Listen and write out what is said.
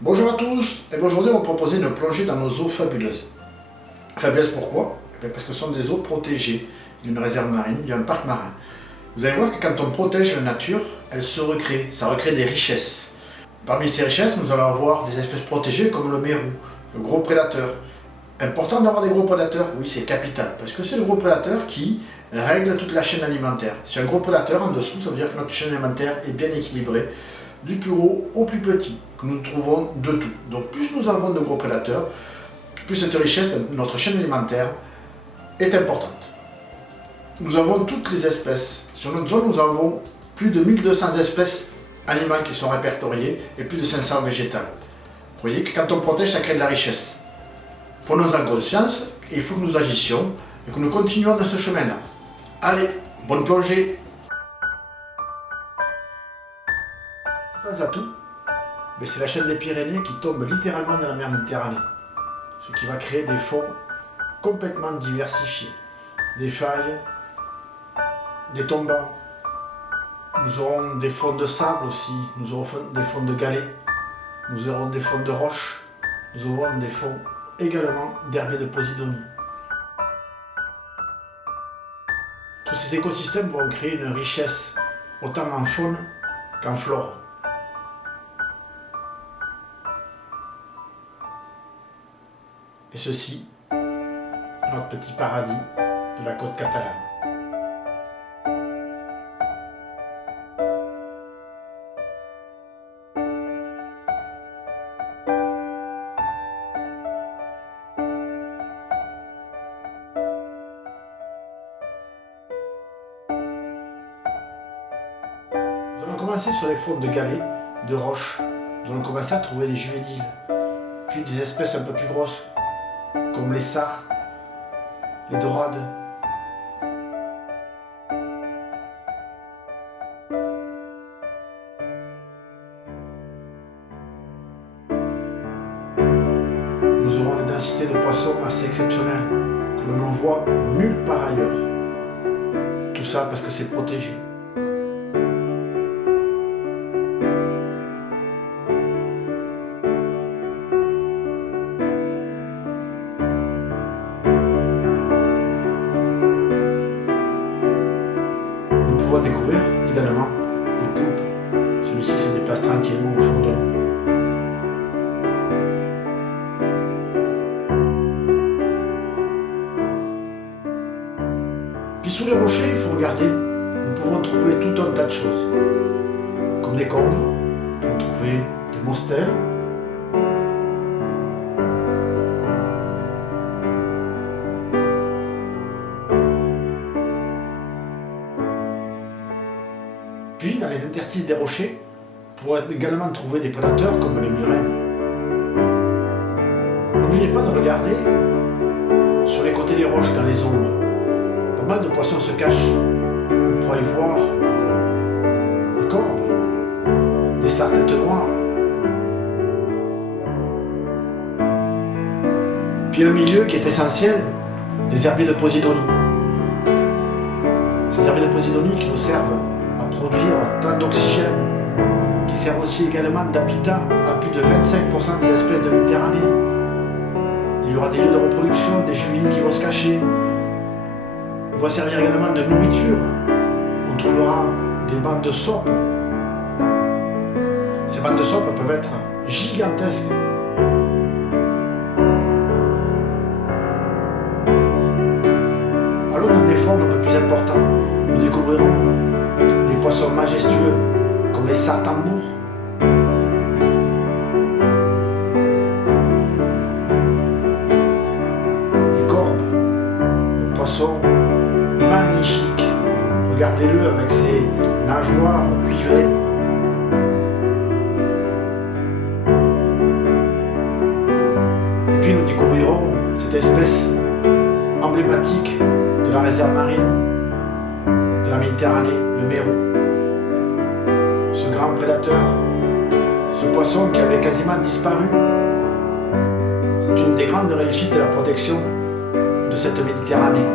Bonjour à tous, et aujourd'hui on va proposer une plongée dans nos eaux fabuleuses. Fabuleuses pourquoi? Parce que ce sont des eaux protégées d'une réserve marine, d'un parc marin. Vous allez voir que quand on protège la nature, elle se recrée, ça recrée des richesses. Parmi ces richesses, nous allons avoir des espèces protégées comme le mérou, le gros prédateur. Important d'avoir des gros prédateurs? Oui, c'est capital, parce que c'est le gros prédateur qui règle toute la chaîne alimentaire. Si un gros prédateur en dessous, ça veut dire que notre chaîne alimentaire est bien équilibrée, du plus gros au plus petit, que nous trouvons de tout. Donc plus nous avons de gros prédateurs, plus cette richesse de notre chaîne alimentaire est importante. Nous avons toutes les espèces. Sur notre zone, nous avons plus de 1200 espèces animales qui sont répertoriées et plus de 500 végétales. Vous voyez que quand on protège, ça crée de la richesse. Prenons-en conscience et il faut que nous agissions et que nous continuions dans ce chemin-là. Allez, bonne plongée! Pas à tout, mais c'est la chaîne des Pyrénées qui tombe littéralement dans la mer Méditerranée, ce qui va créer des fonds complètement diversifiés, des failles, des tombants. Nous aurons des fonds de sable aussi, nous aurons des fonds de galets, nous aurons des fonds de roches, nous aurons des fonds également d'herbiers de Posidonie. Tous ces écosystèmes vont créer une richesse, autant en faune qu'en flore. Et ceci, notre petit paradis de la côte catalane. Nous allons commencer sur les fonds de galets, de roches. Nous allons commencer à trouver des juvéniles, puis des espèces un peu plus grosses, comme les sards, les dorades. Nous aurons des densités de poissons assez exceptionnelles, que l'on n'en voit nulle part ailleurs. Tout ça parce que c'est protégé. Nous pouvons découvrir également des poulpes. Celui-ci se déplace tranquillement au fond de l'eau. Puis sous les rochers, il faut regarder, nous pouvons trouver tout un tas de choses, comme des congres, on peut trouver des mostelles, puis dans les interstices des rochers, on pourrait également trouver des prédateurs comme les murènes. N'oubliez pas de regarder sur les côtés des roches dans les ombres. Pas mal de poissons se cachent. On pourrait y voir des corbes, des sards têtes noires. Puis un milieu qui est essentiel, les herbiers de Posidonie. Ces herbiers de Posidonie qui nous servent à produire tant d'oxygène, qui servent aussi également d'habitat à plus de 25% des espèces de Méditerranée. Il y aura des lieux de reproduction, des juvéniles qui vont se cacher. Il va servir également de nourriture. On trouvera des bandes de saupe. Ces bandes de saupe peuvent être gigantesques. Alors dans des formes un peu plus importantes, nous découvrirons des poissons majestueux comme les sards tambours. Les corbes, le poisson magnifique. Regardez-le avec ses nageoires cuivrées. Et puis nous découvrirons cette espèce emblématique de la réserve marine de la Méditerranée, le mérou. Ce grand prédateur, ce poisson qui avait quasiment disparu. C'est une des grandes réussites de la protection de cette Méditerranée.